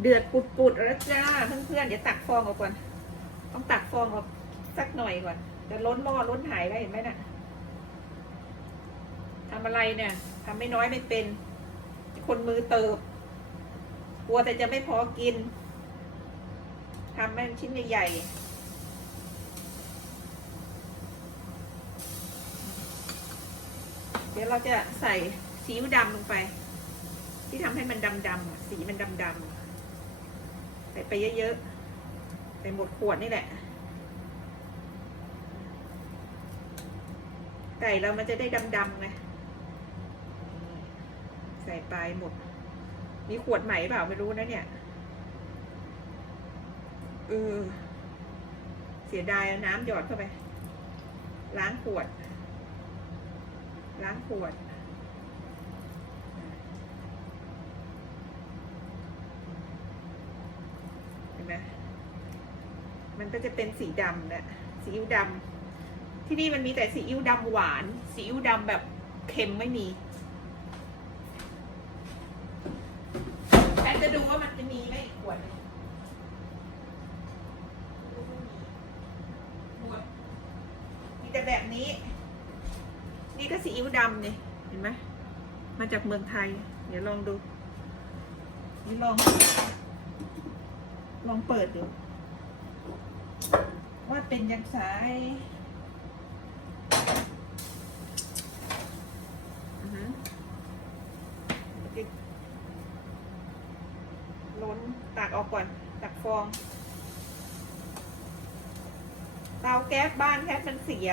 เดือดปุดๆแล้วจ้าเพื่อนๆเดี๋ยวตักฟองออกก่อน ต้องตักฟองออกสักหน่อยก่อนจะล้นหม้อล้นหายแล้เห็นไหมน่ะทำอะไรเนี่ยทำไม่น้อยไม่เป็น คนมือเติบ กลัวแต่จะไม่พอกินทำให้มันชิ้นใหญ่ๆ เดี๋ยวเราจะใส่ซีอิ๊วดำลงไป ที่ทำให้มันดำๆสีมันดำๆ ใส่ไปเยอะๆ ใส่หมดขวดนี่แหละ ไก่เรามันจะได้ดำๆไง ใส่ไปหมด มีขวดใหม่เปล่าไม่รู้นะเนี่ยเออเสียดายน้ำหยอดเข้าไป ล้างขวด ล้างขวด เห็น ไหมมันก็จะเป็นสีดำนะสีอิ๊วดำที่นี่มันมีแต่สีอิ๊วดำหวาน สีอิ๊วดำแบบเค็มไม่มีแพทจะดูว่ามันจะมีไหมอีกขวดมีแต่แบบนี้ นี่ก็ซีอิ๊วดำเนี่ยเห็นไหมมาจากเมืองไทย เดี๋ยวลองดูนี่ลอง ลองเปิดดู ว่าเป็นยังไงล้นตักออกก่อน ตักฟอง เตาแก๊สบ้านแก๊สมันเสีย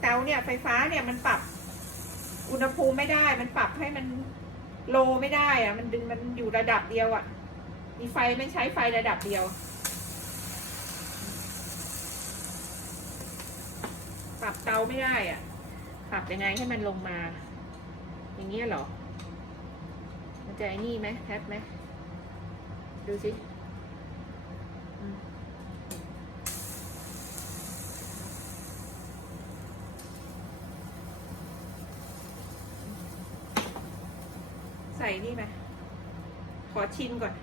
เตาเนี่ยไฟฟ้าเนี่ยมันปรับ อุณหภูมิไม่ได้ มันปรับให้มันโลไม่ได้อะมันดึงมันอยู่ระดับเดียวอะ มีไฟไม่ใช้ไฟระดับเดียว ปรับเตาไม่ได้อะปรับยังไงให้มันลงมา อย่างเงี้ยเหรอ มันจะไอ้นี่ไหมแท็บไหม ดูสิใส่นี่ไหมขอชิมก่อน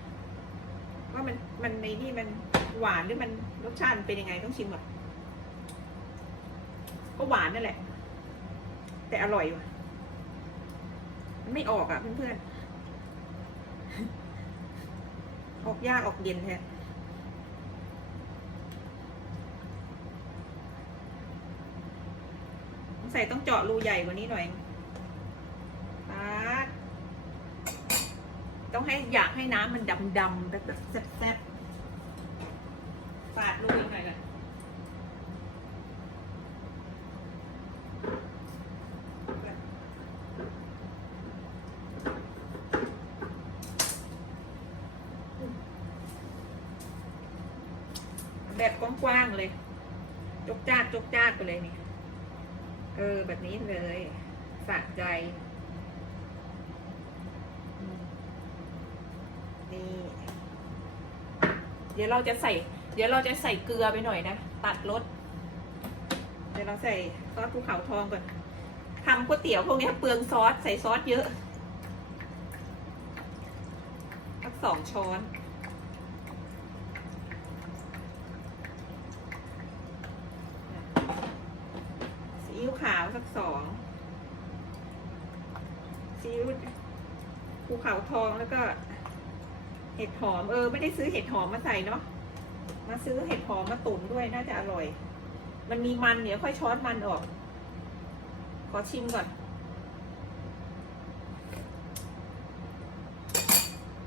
นี่มันหวานหรือมันรสชาติเป็นยังไงต้องชิมก่อนก็หวานนั่นแหละ แต่อร่อยว่ะมันไม่ออกอะเพื่อนๆออกยากออกเย็นแท้ใส่ต้องเจาะรูใหญ่กว่านี้หน่อยปาต้องให้อยากให้น้ำมันดำๆแบบแซ่บๆ ปาดรูอีกหน่อยก่อนแบบกว้างๆเลย จกจ้าดจกจ้าไปเลยนี่ เออ แบบนี้เลยสะใจ นี่ เดี๋ยวเราจะใส่ เดี๋ยวเราจะใส่เกลือไปหน่อยนะ ตัดรสเดี๋ยวเราใส่ซอสภูเขาทองก่อนทำก๋วยเตี๋ยวพวกนี้เปลืองซอส ใส่ซอสเยอะสักสองช้อนซีอิ๊วขาวสักสองซีอิ๊วภูเขาทองแล้วก็ เห็ดหอมเออ ไม่ได้ซื้อเห็ดหอมมาใส่เนาะ มาซื้อเห็ดหอมมาตุ๋นด้วยน่าจะอร่อย มันมีมันเดี๋ยวค่อยช้อนมันออก ขอชิมก่อน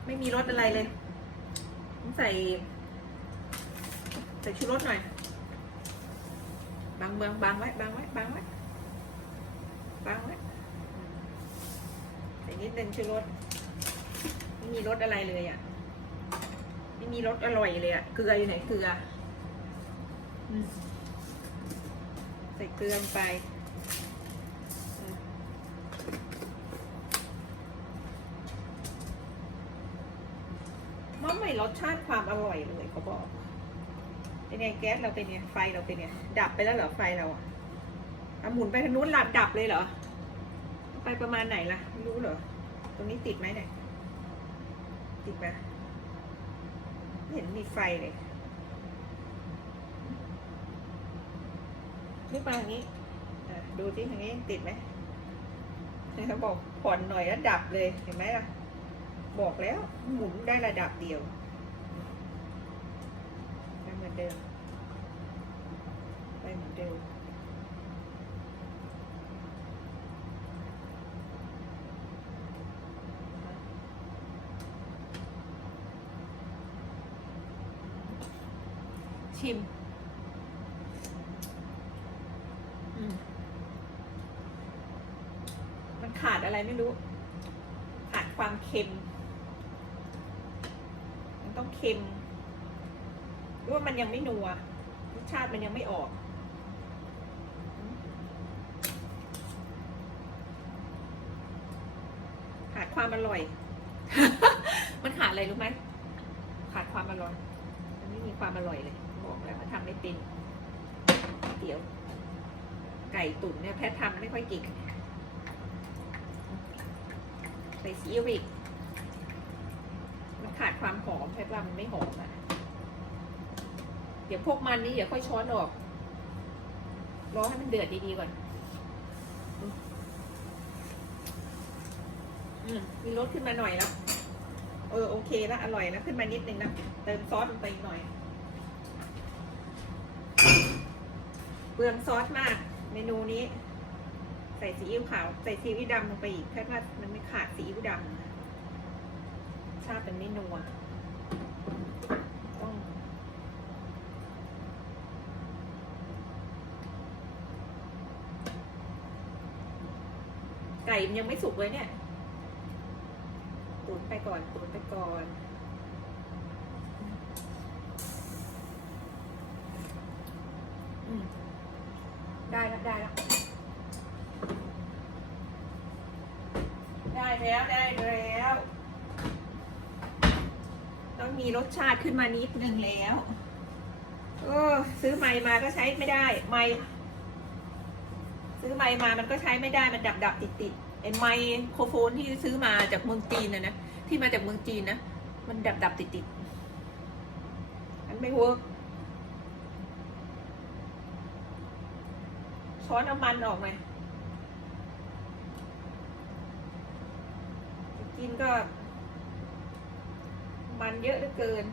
ไม่มีรสอะไรเลยต้องใส่ ใส่ชูรสหน่อย บางเมืองบางไว้บางไว้บางไว้บางไว้ใส่นิดนึงชูรสไม่มีรสอะไรเลยอะ ไม่มีรสอร่อยเลยอะเกลืออยู่ไหนเกลืออืมใส่เกลือลงไปมันไม่รสชาติความอร่อยเลยเขาบอก เป็นไงแก๊สเราเป็นไงไฟเราเป็นไงดับไปแล้วเหรอไฟเราอะเอาหมุนไปทางนู้นหลับดับเลยเหรอ ไปประมาณไหนล่ะ ไม่รู้เหรอ ตรงนี้ติดไหมเนี่ย ติดไหม เห็นมีไฟเลยนึกมาอย่างนี้ดูที่ทางนี้ติดไหมเขาบอกผ่อนหน่อยแล้วดับเลยเห็นไหมล่ะ บอกแล้วหมุนได้ระดับเดียวไปเหมือนเดิมไปเหมือนเดิม ชิมมันขาดอะไรไม่รู้ ขาดความเค็ม มันต้องเค็มหรือว่ามันยังไม่นัวรสชาติมันยังไม่ออกขาดความอร่อย มันขาดอะไรรู้ไหมขาดความอร่อย มันไม่มีความอร่อยเลย บอกแล้วมันทำไม่เป็นเดี๋ยว ไก่ตุ๋นเนี่ยแพทย์ทำไม่ค่อยเก่งใส่ซีอิ๊วอีกมันขาดความหอมแพทย์ว่ามันไม่หอมอะ เดี๋ยวพวกมันนี้เดี๋ยวค่อยช้อนออก รอให้มันเดือดดีๆก่อน อืมมีรสขึ้นมาหน่อยแล้วเออโอเคแล้วอร่อยแล้วขึ้นมานิดนึงนะเติมซอสลงไปอีกหน่อย เปลืองซอสมาก เมนูนี้ ใส่ซีอิ๊วขาวใส่ซีอิ๊วดำลงไปอีกแค่ว่ามันไม่ขาดซีอิ๊วดำชาติเป็นไม่นัวต้องไก่มันยังไม่สุกเลยเนี่ยตุ๋นไปก่อนตุ๋นไปก่อน อืม ได้แล้วได้แล้ว ได้แล้วได้แล้ว ต้อง มีรสชาติขึ้นมานิดนึงแล้ว เออ ซื้อไม้มาก็ใช้ไม่ได้ ไม้ซื้อไม้มามันก็ใช้ไม่ได้มันดับดับติดติดไอ้ไมโครโฟนที่ซื้อมาจากเมืองจีนนะนะที่มาจากเมืองจีนนะมันดับดับติดติดมันไม่เวิร์กช้อนเอามันออกไหมกินก็ มันเยอะเหลือเกิน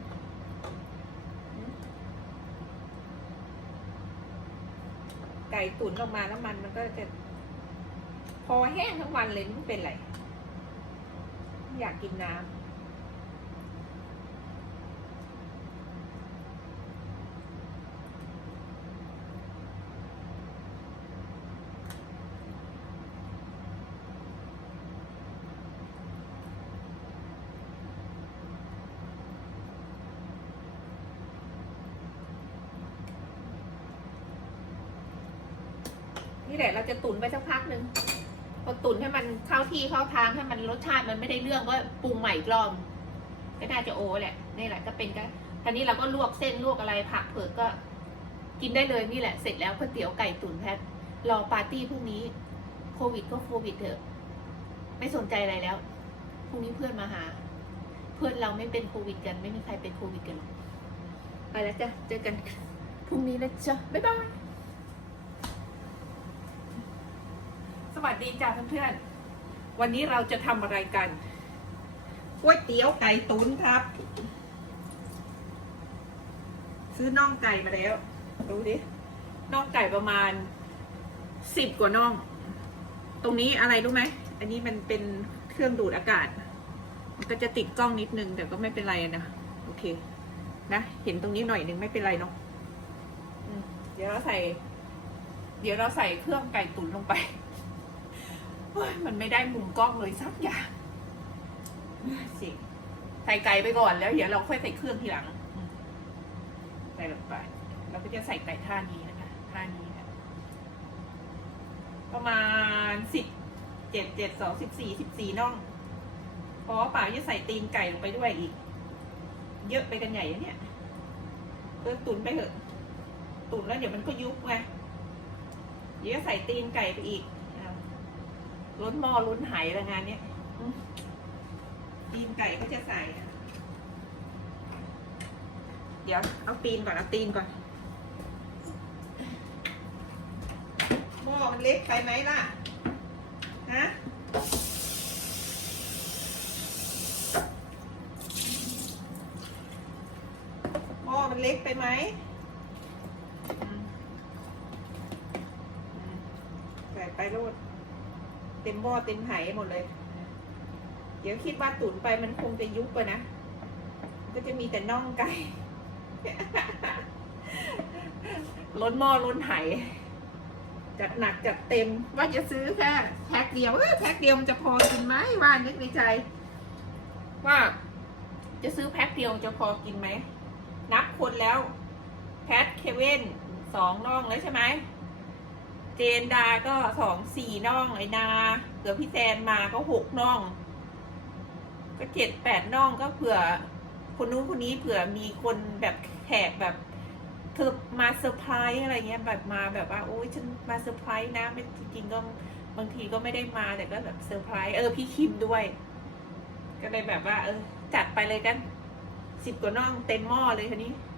ไก่ตุ๋นออกมาแล้วมันมันก็จะ พอแห้งทั้งวันเลยไม่เป็นไร อยากกินน้ำ นี่แหละเราจะตุ๋นไปสักพักหนึ่งพอตุ๋นให้มันเข้าที่เข้าทางให้มันรสชาติมันไม่ได้เรื่องก็ปรุงใหม่กรอบก็น่าจะโอแหละนี่แหละก็เป็นก็ทีนี้เราก็ลวกเส้นลวกอะไรผักเผือกก็ กินได้เลยนี่แหละเสร็จแล้วก๋วยเตี๋ยวไก่ตุ๋นแพทรอปาร์ตี้พรุ่งนี้ โควิดก็โควิดเถอะ ไม่สนใจอะไรแล้วพรุ่งนี้เพื่อนมาหา เพื่อนเราไม่เป็นโควิดกัน ไม่มีใครเป็นโควิดกันหรอกไปแล้วจ้ะเจอกันพรุ่งนี้นะจ๊ะบ๊ายบาย วัสดีจ้าเพื่อนๆ วันนี้เราจะทำอะไรกันก๋วยเตี๋ยวไก่ตุ๋นครับ ซื้อน่องไก่มาแล้วดูดิน่องไก่ประมาณสิบกว่าน่อง ตรงนี้อะไรรู้ไหม อันนี้มันเป็นเครื่องดูดอากาศ มันก็จะติดกล้องนิดนึงแต่ก็ไม่เป็นไรนะ โอเค นะ เห็นตรงนี้หน่อยนึงไม่เป็นไรเนาะอืมเดี๋ยวเราใส่ เดี๋ยวเราใส่เครื่องไก่ตุ๋นลงไปเฮ้ยมันไม่ได้มุมกล้องเลยสักอย่างสิใส่ไก่ไปก่อนแล้วเดี๋ยวเราค่อยใส่เครื่องทีหลังใส่ลงไปเราก็จะใส่ไก่ท่านี้นะคะท่านี้นะประมาณสิบเจ็ดเจ็ดสองสิบสี่สิบสี่น่องพอเปล่าจะใส่ตีนไก่ลงไปด้วยอีก เยอะไปกันใหญ่เนี่ยเออตุนไปเถอะตุนแล้วเดี๋ยวมันก็ยุบไงเดี๋ยวใส่ตีนไก่ไปอีก ล้นหม้อล้นไหละงานเนี้ยตีนไก่ก็จะใส่ เดี๋ยวเอาตีนก่อนเอาตีนก่อนหม้อมันเล็กไปไหมล่ะ ฮะหม้อมันเล็กไปไหมใส่ไปโรด เต็มหม้อเต็มไหหมดเลย เดี๋ยวคิดว่าตุ๋นไปมันคงจะยุบไปนะ ก็จะมีแต่น่องไก่ ล้นหม้อล้นไหจัดหนักจัดเต็มว่าจะซื้อแค่แพ็คเดียวเอ้ยแพ็คเดียวมันจะพอกินไหมว่านึกในใจ ว่า จะซื้อแพ็คเดียวจะพอกินไหมนับคนแล้วแพทเคเว่นสองน่องแล้วใช่ไหม เจนดาก็สองสี่น่องไอ้นาเผื่อพี่แซนมาก็หกน่อง ก็เจ็ดแปดน่องก็เผื่อ คนนู้นคนนี้เผื่อมีคนแบบแขกแบบเธอมาเซอร์ไพรส์อะไรเงี้ยแบบมาแบบว่าโอ้ยฉันมาเซอร์ไพรส์นะไม่จริงก็บางทีก็ไม่ได้มาแต่ก็แบบเซอร์ไพรส์เออพี่คิมด้วย ก็เลยแบบว่า เออ จัดไปเลยกันสิบกว่าน่องเต็มหม้อเลยคันนี้อะ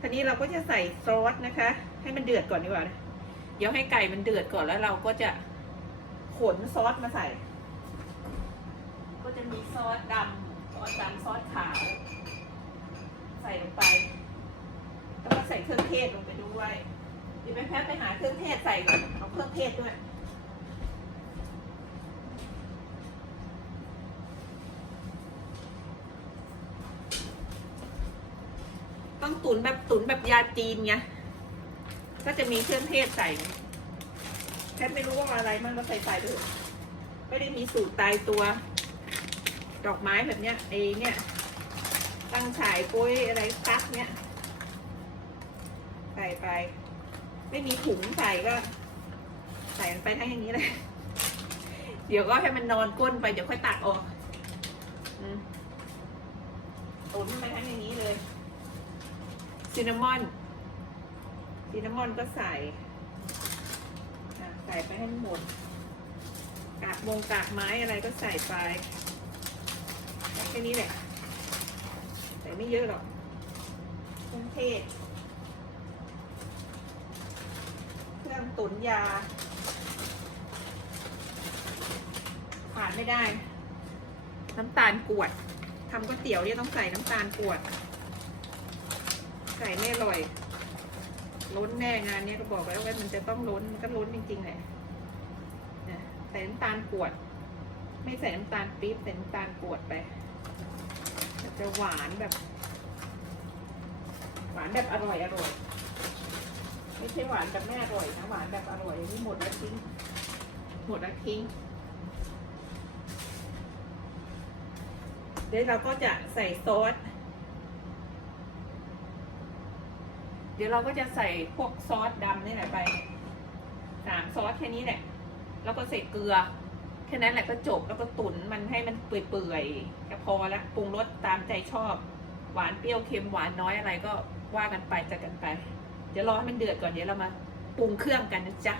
คันนี้เราก็จะใส่ซอสนะคะ ให้มันเดือดก่อนดีกว่า เดี๋ยวให้ไก่มันเดือดก่อนแล้วเราก็จะขนซอสมาใส่ ก็จะมีซอสดำซอสดำซอสขาว ใส่ลงไป แล้วก็ใส่เครื่องเทศลงไปด้วยดี๋ยวไปแพทไปหาเครื่องเทศใส่ก่อน เอาเครื่องเทศด้วย ต้องตุนแบบตุนแบบยาจีนไงก็จะมีเครื่องเทศใส่แพทไม่รู้ว่าอะไรมันก็ใส่ใส่ไปเถอะไม่ได้มีสูตรตายตัว ดอกไม้แบบเนี้ยไอ้เนี่ย ตั้งฉายปุ้ยอะไรซักเนี้ยใส่ไป ไม่มีถุงใส่ก็ ใส่มันไปทั้งอย่างนี้เลย เดี๋ยวก็ให้มันนอนก้นไปเดี๋ยวค่อยตักออกอืมตุนไปทั้งอย่างนี้เลย ซินนามอนซินนามอนก็ใส่ใส่ไปให้หมด กากวงกากไม้อะไรก็ใส่ไปแค่นี้แหละใส่ไม่เยอะหรอกเครื่องเทศ เครื่องตุ๋นยาขาดไม่ได้ น้ำตาลกวดทำก๋วยเตี๋ยวเนี่ยต้องใส่น้ำตาลกวด ใส่ไม่อร่อย ล้นแน่งานเนี้ยก็บอกแล้วว่ามันจะต้องล้นมันก็ล้นจริงๆแหละใส่น้ำตาลกวด ไม่ใส่น้ำตาลปี๊บใส่น้ำตาลกวดไปมันจะหวานแบบ หวานแบบอร่อยอร่อยไม่ใช่หวานแบบไม่อร่อยนะหวานแบบอร่อยนี่หมดแล้วทิ้งหมดแล้วทิ้งเดี๋ยวเราก็จะใส่ซอส เดี๋ยวเราก็จะใส่พวกซอสดำนี่แหละไปสามซอสแค่นี้แหละแล้วก็ใส่เกลือแค่นั้นแหละก็จบแล้วก็ตุ๋นมันให้มันเปื่อยๆก็พอละปรุงรสตามใจชอบ หวานเปรี้ยวเค็มหวานน้อยอะไรก็ว่ากันไปจัดกันไป เดี๋ยวรอให้มันเดือดก่อนเดี๋ยวเรามาปรุงเครื่องกันนะจ๊ะ